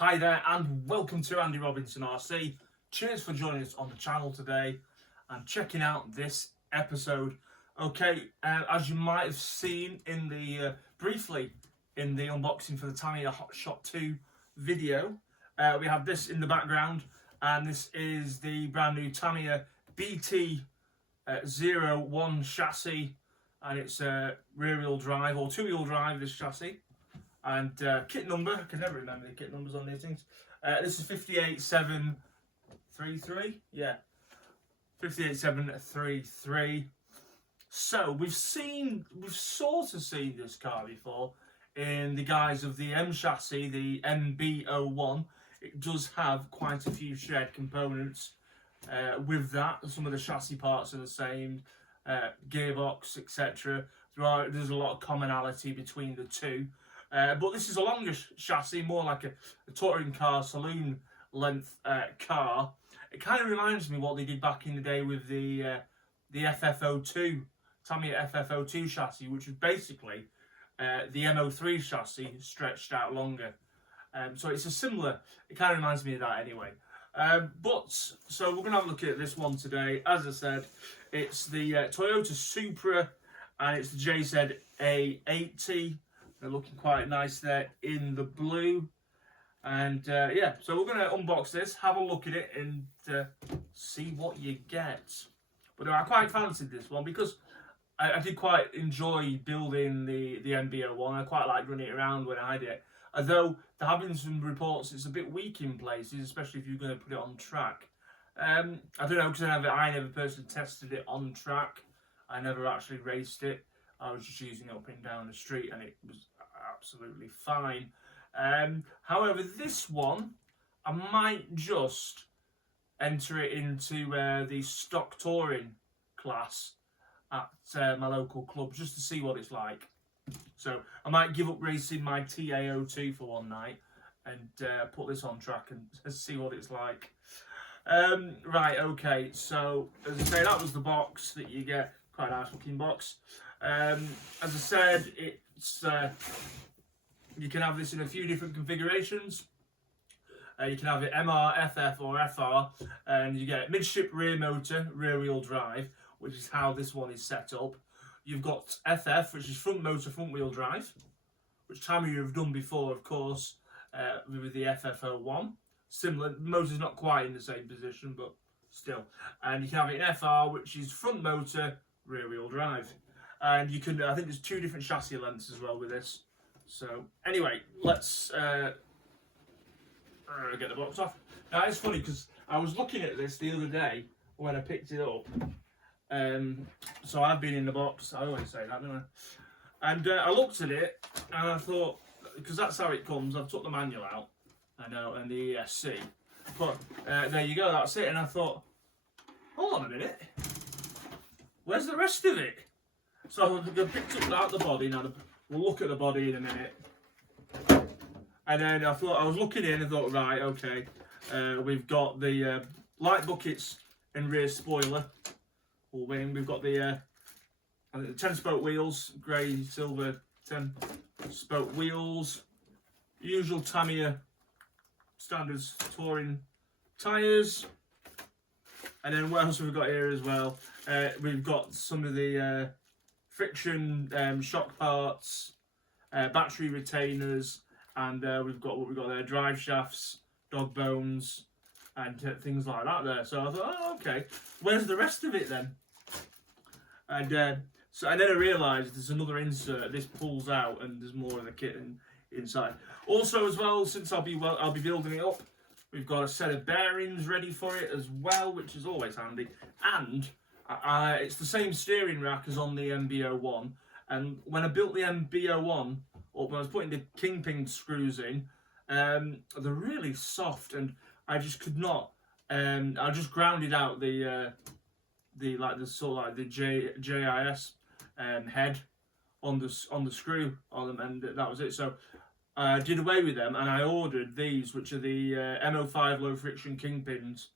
Hi there and welcome to Andy Robinson RC. Cheers for joining us on the channel today and checking out this episode. Okay, as you might have seen in the briefly in the unboxing for the Tamiya Hotshot II video, we have this in the background, and this is the brand new Tamiya BT-01 chassis, and it's rear-wheel drive or two-wheel drive, this chassis. And kit number, I can never remember the kit numbers on these things. This is 58733, yeah, 58733. So we've sort of seen this car before in the guise of the M chassis, the MB-01. It does have quite a few shared components with that. Some of the chassis parts are the same, gearbox, etc. There's a lot of commonality between the two. But this is a longer chassis, more like a touring car, saloon length car. It kind of reminds me what they did back in the day with the FF02, Tamiya FF02 chassis, which was basically the M03 chassis stretched out longer. So it's a similar, it kind of reminds me of that anyway. So we're going to have a look at this one today. As I said, it's the Toyota Supra, and it's the JZA80. They're looking quite nice there in the blue. And yeah, so we're going to unbox this, have a look at it, and see what you get. But I quite fancied this one because I did quite enjoy building the MB-01. I quite like running it around when I did it. Although there have been some reports it's a bit weak in places, especially if you're going to put it on track. I don't know, because I never personally tested it on track. I never actually raced it. I was just using it up and down the street, and it was absolutely fine. However, this one, I might just enter it into the stock touring class at my local club, just to see what it's like. So I might give up racing my TA02 for one night and put this on track and see what it's like. Right, okay, so as I say, that was the box that you get. Quite a nice looking box. As I said, it's you can have this in a few different configurations. You can have it MR, FF or FR, and you get midship rear motor, rear wheel drive, which is how this one is set up. You've got FF, which is front motor, front wheel drive, which Tamiya have done before, of course, with the FF01. Similar, the motor's not quite in the same position, but still. And you can have it in FR, which is front motor, rear wheel drive. And you can, I think there's two different chassis lengths as well with this. So anyway, let's get the box off. Now it's funny because I was looking at this the other day when I picked it up. So I've been in the box, I always say that, don't I? And I looked at it and I thought, because that's how it comes, I've took the manual out, I know, and the ESC. But there you go, that's it. And I thought, hold on a minute, where's the rest of it? So I picked up out the body. Now we'll look at the body in a minute. And then I thought, I was looking in and thought, right, okay, we've got the light buckets and rear spoiler or wing. We've got the 10-spoke wheels, grey, silver 10-spoke wheels. Usual Tamiya standards touring tyres. And then what else have we got here as well? We've got some of the friction shock parts, battery retainers, and we've got what we've got there: drive shafts, dog bones, and things like that there. So I thought, oh, okay, where's the rest of it then? And then I realised there's another insert. This pulls out, and there's more of the kit inside. Also, as well, since I'll be building it up, we've got a set of bearings ready for it as well, which is always handy. And it's the same steering rack as on the MB-01. And when I built the MB-01, or when I was putting the kingpin screws in, they're really soft, and I just could not. I just grounded out the JIS head on the screw on them, and that was it. So I did away with them, and I ordered these, which are the M05 low friction kingpins,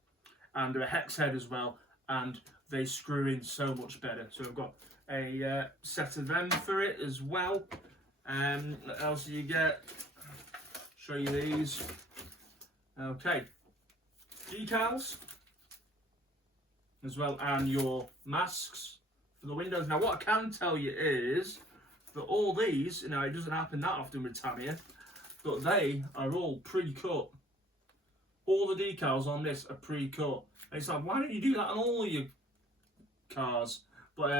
and a hex head as well, and they screw in so much better. So I've got a set of them for it as well. What else do you get? Show you these. Okay, decals as well, and your masks for the windows. Now what I can tell you is that all these, you know, it doesn't happen that often with Tamiya, but they are all pre-cut. All the decals on this are pre-cut. And it's like, why don't you do that on all your cars? But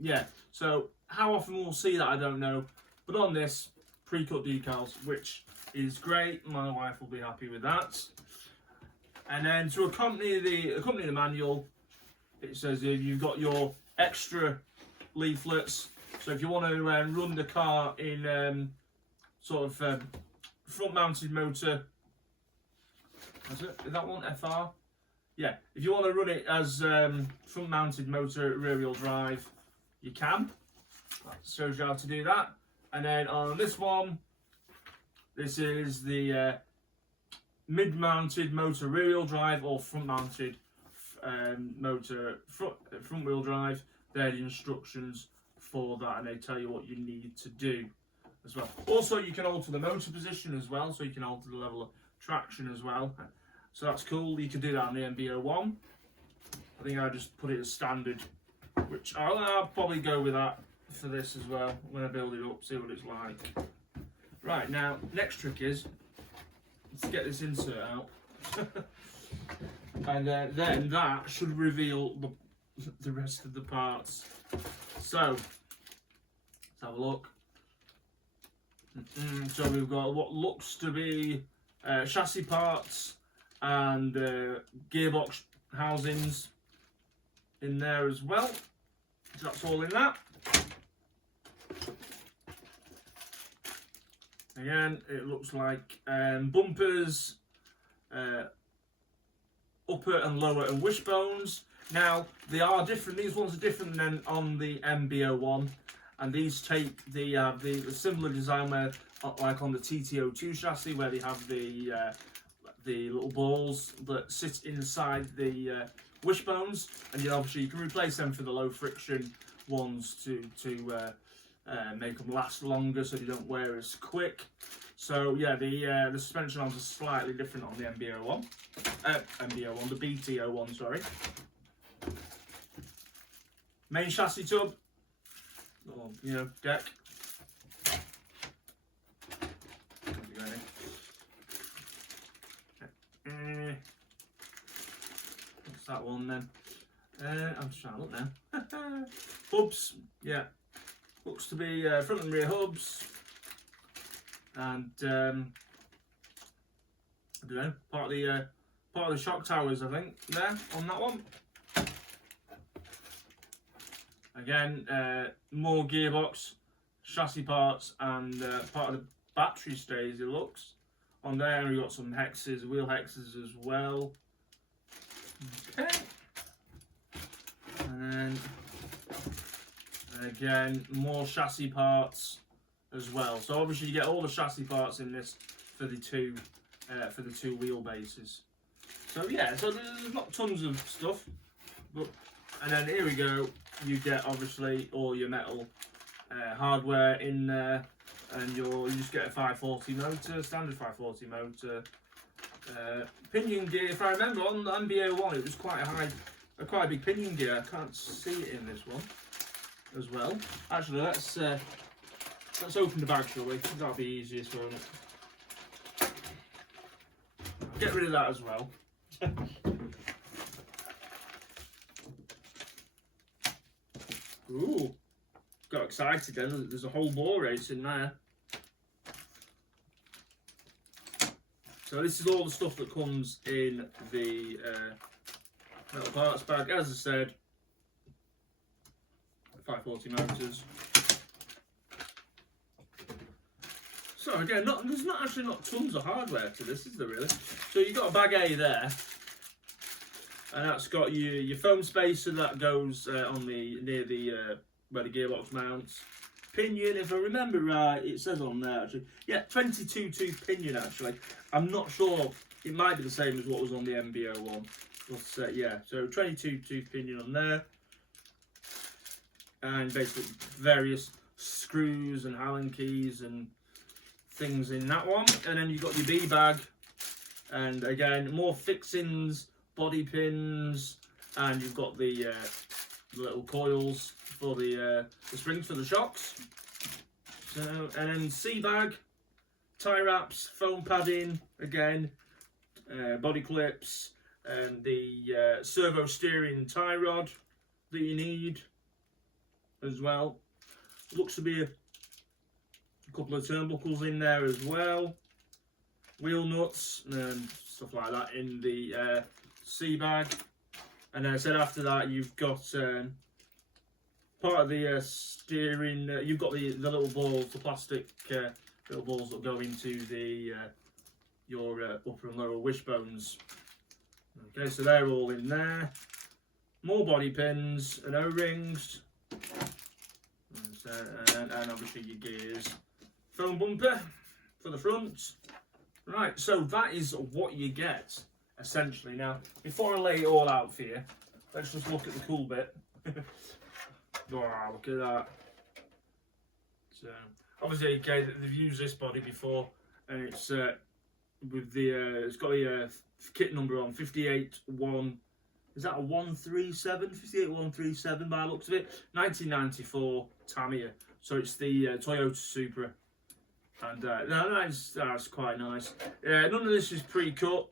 yeah, so how often we'll see that, I don't know. But on this, pre-cut decals, which is great. My wife will be happy with that. And then to accompany the manual, it says you've got your extra leaflets. So if you want to run the car in sort of front-mounted motor, is that one FR? Yeah, if you want to run it as front-mounted motor rear-wheel drive, you can. That shows you how to do that. And then on this one, this is the mid-mounted motor rear-wheel drive or front-mounted motor front-wheel drive. They're the instructions for that, and they tell you what you need to do as well. Also, you can alter the motor position as well, so you can alter the level of traction as well. So that's cool. You can do that on the MB-01. I think I just put it as standard, which I'll probably go with that for this as well when I build it up, see what it's like. Right, now, next trick is, let's get this insert out. And then that should reveal the rest of the parts. So, let's have a look. So we've got what looks to be chassis parts and gearbox housings in there as well. So that's all in that. Again, it looks like bumpers, upper and lower and wishbones. Now, they are different. These ones are different than on the MB-01, and these take the similar design where, like on the TT-02 chassis, where they have the little balls that sit inside the wishbones, and you can replace them for the low friction ones to make them last longer, so they don't wear as quick. So yeah, the suspension arms are slightly different on the MB-01, the BT-01, sorry. Main chassis tub, or deck. What's that one then? I'm just trying to look now. Hubs, yeah. Looks to be front and rear hubs, and I don't know, part of the shock towers, I think, there on that one. Again, more gearbox, chassis parts, and part of the battery stays. It looks on there. We've got some hexes, wheel hexes as well. Okay, and then. Again, more chassis parts as well. So obviously you get all the chassis parts in this for the two wheelbases. So yeah, so there's not tons of stuff, but and then here we go. You get obviously all your metal hardware in there, and you just get a 540 motor, standard 540 motor. Pinion gear. If I remember on the MB-01, it was quite a big pinion gear. I can't see it in this one as well. Actually, let's open the bag, shall we? That'll be easiest for it. Get rid of that as well. Ooh, got excited then. There's a whole ball race in there. So this is all the stuff that comes in the metal parts bag. As I said, 540 motors. So again, there's actually not tons of hardware to this, is there really? So you've got a bag A there, and that's got your foam spacer that goes on near the where the gearbox mounts. Pinion, if I remember right, it says on there actually. Yeah, 22 tooth pinion actually. I'm not sure. It might be the same as what was on the MB-01. But yeah, so 22 tooth pinion on there. And basically various screws and Allen keys and things in that one. And then you've got your B bag And again, more fixings, body pins, and you've got the little coils for the springs for the shocks. So, and then sea bag, tie wraps, foam padding, again, body clips, and the servo steering tie rod that you need as well. Looks to be a couple of turnbuckles in there as well. Wheel nuts and stuff like that in the sea bag. And then I said after that you've got part of the steering, you've got the little balls, the plastic little balls that go into the your upper and lower wishbones. Okay, so they're all in there. More body pins and O-rings. And obviously your gears. Foam bumper for the front. Right, so that is what you get, essentially. Now, before I lay it all out for you, let's just look at the cool bit. Wow, look at that. So, obviously, okay, they've used this body before, and it's with the it's got the kit number on 581. Is that a 137? 58137 by the looks of it. 1994 Tamiya. So it's the Toyota Supra. And that's quite nice. None of this is pre-cut,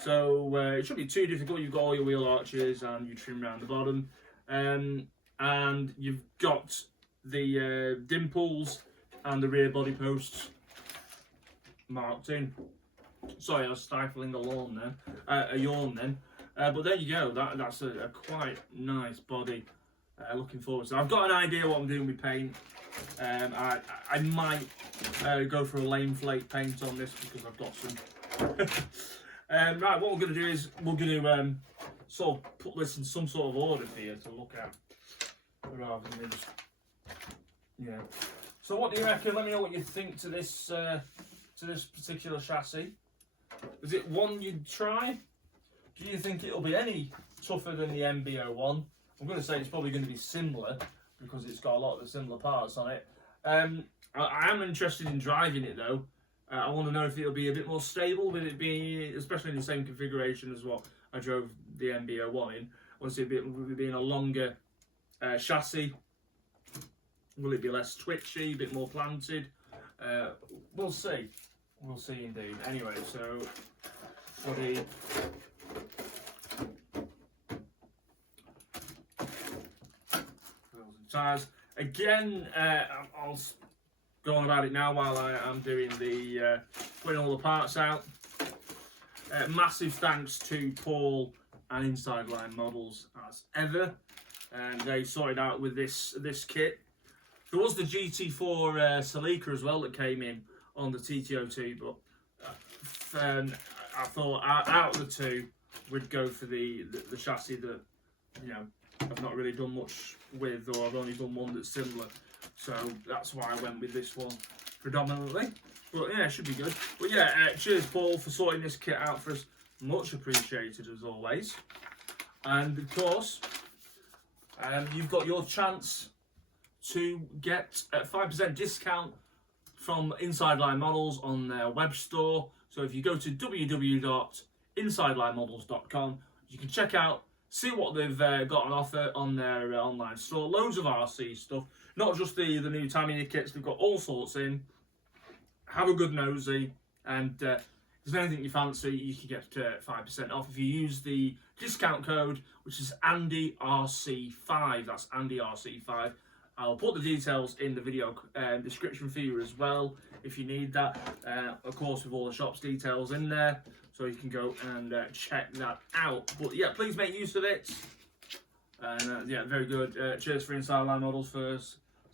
so it shouldn't be too difficult. You've got all your wheel arches and your trim around the bottom, and you've got the dimples and the rear body posts marked in. Sorry, I was stifling a yawn then. But there you go. That's a quite nice body. Looking forward to it. I've got an idea what I'm doing with paint. I might go for a lame flake paint on this because I've got some. Right, what we're going to do is we're going to sort of put this in some sort of order for you to look at, rather than just, yeah. So what do you reckon? Let me know what you think to this particular chassis. Is it one you'd try? Do you think it'll be any tougher than the MB-01? I'm going to say it's probably going to be similar, because it's got a lot of the similar parts on it. I am interested in driving it though. I want to know if it'll be a bit more stable, will it be, especially in the same configuration as what I drove the MB-01 in. I want to see a bit, will it be in a longer chassis? Will it be less twitchy, a bit more planted? We'll see. We'll see indeed. Anyway, so body. Tires. Again, I'll go on about it now while I am doing the putting all the parts out. Massive thanks to Paul and Inside Line Models as ever, and they sorted out with this kit. There was the GT4 Celica as well that came in on the TT02, but I thought out of the two, we'd go for the chassis that, you know, I've not really done much with, or I've only done one that's similar, so that's why I went with this one predominantly. But yeah, it should be good. But yeah, cheers Paul for sorting this kit out for us, much appreciated as always. And of course, you've got your chance to get a 5% discount from Inside Line Models on their web store. So if you go to www.insidelinemodels.com, you can check out, see what they've got on offer on their online store. Loads of RC stuff, not just the new Tamiya kits. They've got all sorts in. Have a good nosy, and if there's anything you fancy, you can get 5% off if you use the discount code, which is AndyRC5. That's AndyRC5. I'll put the details in the video description for you as well if you need that. Of course, with all the shop's details in there, so you can go and check that out. But yeah, please make use of it. And yeah, very good. Cheers for Inside Line Models for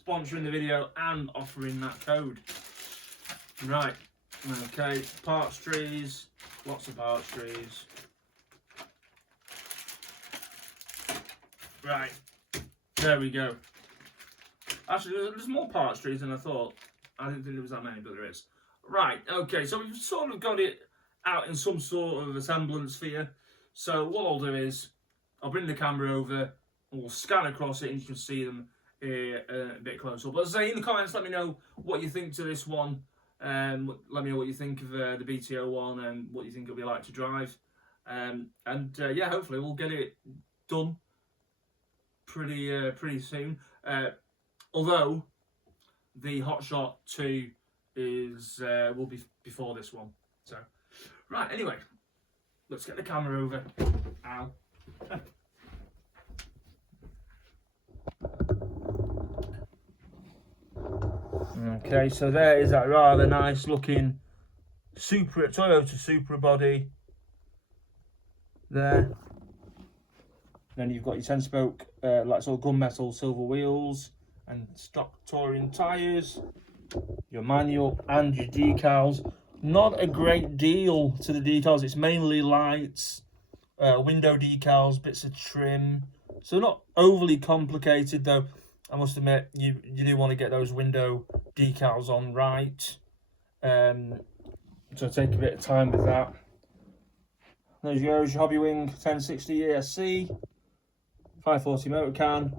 sponsoring the video and offering that code. Right, okay, parts trees, lots of parts trees. Right, there we go. Actually, there's more parts trees than I thought. I didn't think there was that many, but there is. Right, okay, so we've sort of got it out in some sort of semblance for you. So what I'll do is, I'll bring the camera over, and we'll scan across it, and you can see them a bit closer. But as I say, in the comments, let me know what you think to this one. Let me know what you think of the BT-01 and what you think it'll be like to drive. Yeah, hopefully we'll get it done pretty soon. Although the Hotshot II will be before this one. So right, anyway, let's get the camera over. Ow. Okay, so there is that rather nice looking Supra, Toyota Supra body there. Then you've got your 10-spoke, like sort of gunmetal silver wheels and stock touring tyres, your manual and your decals. Not a great deal to the decals, it's mainly lights, window decals, bits of trim, so not overly complicated though. I must admit, you do want to get those window decals on right, so take a bit of time with that. There you go, your Hobbywing 1060 ESC, 540 motor can.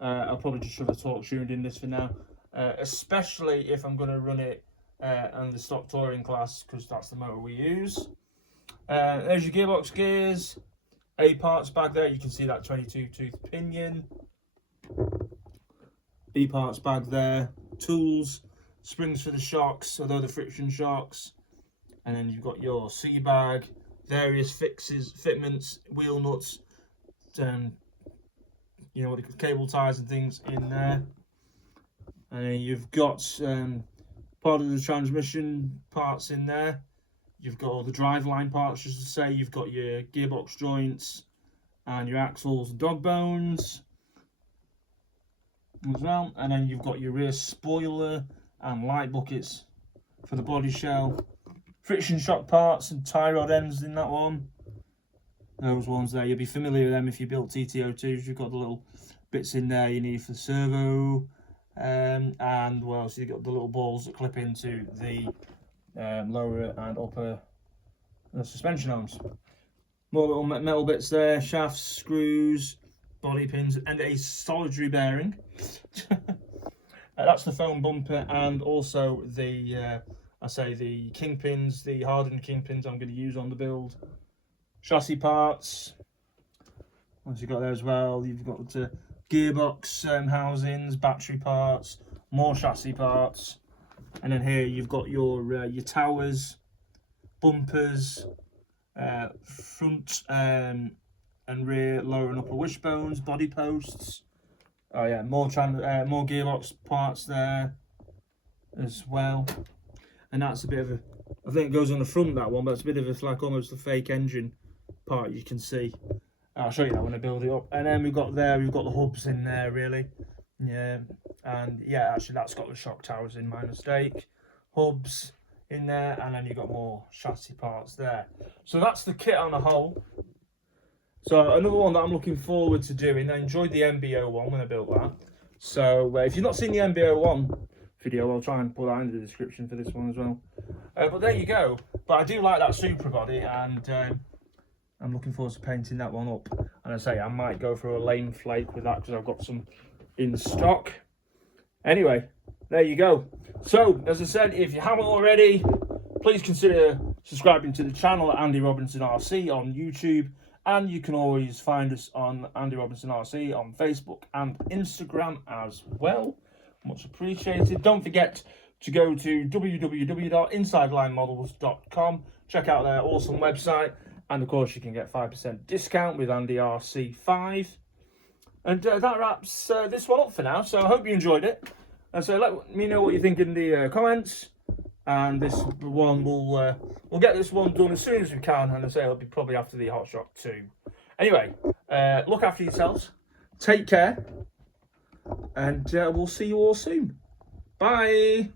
I'll probably just shove a torque tuned in this for now, especially if I'm going to run it on the stock touring class, because that's the motor we use. There's your gearbox gears, A parts bag there, you can see that 22 tooth pinion. B parts bag there, tools, springs for the shocks, although the friction shocks, and then you've got your C bag, various fitments, wheel nuts, you know, cable ties and things in there. And then you've got part of the transmission parts in there. You've got all the driveline parts, just to say. You've got your gearbox joints and your axles and dog bones as well. And then you've got your rear spoiler and light buckets for the body shell. Friction shock parts and tie rod ends in that one. Those ones there, you'll be familiar with them if you built TT02s. You've got the little bits in there you need for the servo. And well, so you've got the little balls that clip into the lower and upper suspension arms. More little metal bits there, shafts, screws, body pins, and a solidary bearing. That's the foam bumper, and also the the kingpins, the hardened kingpins I'm going to use on the build. Chassis parts, once you've got there as well, you've got the gearbox housings, battery parts, more chassis parts, and then here you've got your towers, bumpers, front and rear lower and upper wishbones, body posts. Oh yeah, more gearbox parts there as well. And that's a bit of a, I think it goes on the front, that one, but it's a bit of a, like almost a fake engine part you can see. I'll show you that when I build it up. And then we've got the hubs in there really. Yeah, and yeah, actually that's got the shock towers in, my mistake. Hubs in there, and then you've got more chassis parts there. So that's the kit on a whole. So another one that I'm looking forward to doing, I enjoyed the MB-01 when I built that. So if you've not seen the MB-01 video, I'll try and put that in the description for this one as well. But there you go. But I do like that Supra body, and I'm looking forward to painting that one up. And I say I might go for a lame flake with that because I've got some in stock. Anyway, there you go. So as I said, if you haven't already, please consider subscribing to the channel at Andy Robinson RC on YouTube. And you can always find us on Andy Robinson RC on Facebook and Instagram as well. Much appreciated. Don't forget to go to www.insidelinemodels.com. Check out their awesome website. And of course, you can get 5% discount with Andy RC5. And that wraps this one up for now. So I hope you enjoyed it. And so let me know what you think in the comments. And this one we'll get this one done as soon as we can. And I say it'll be probably after the Hotshot II. Anyway, look after yourselves. Take care. And we'll see you all soon. Bye.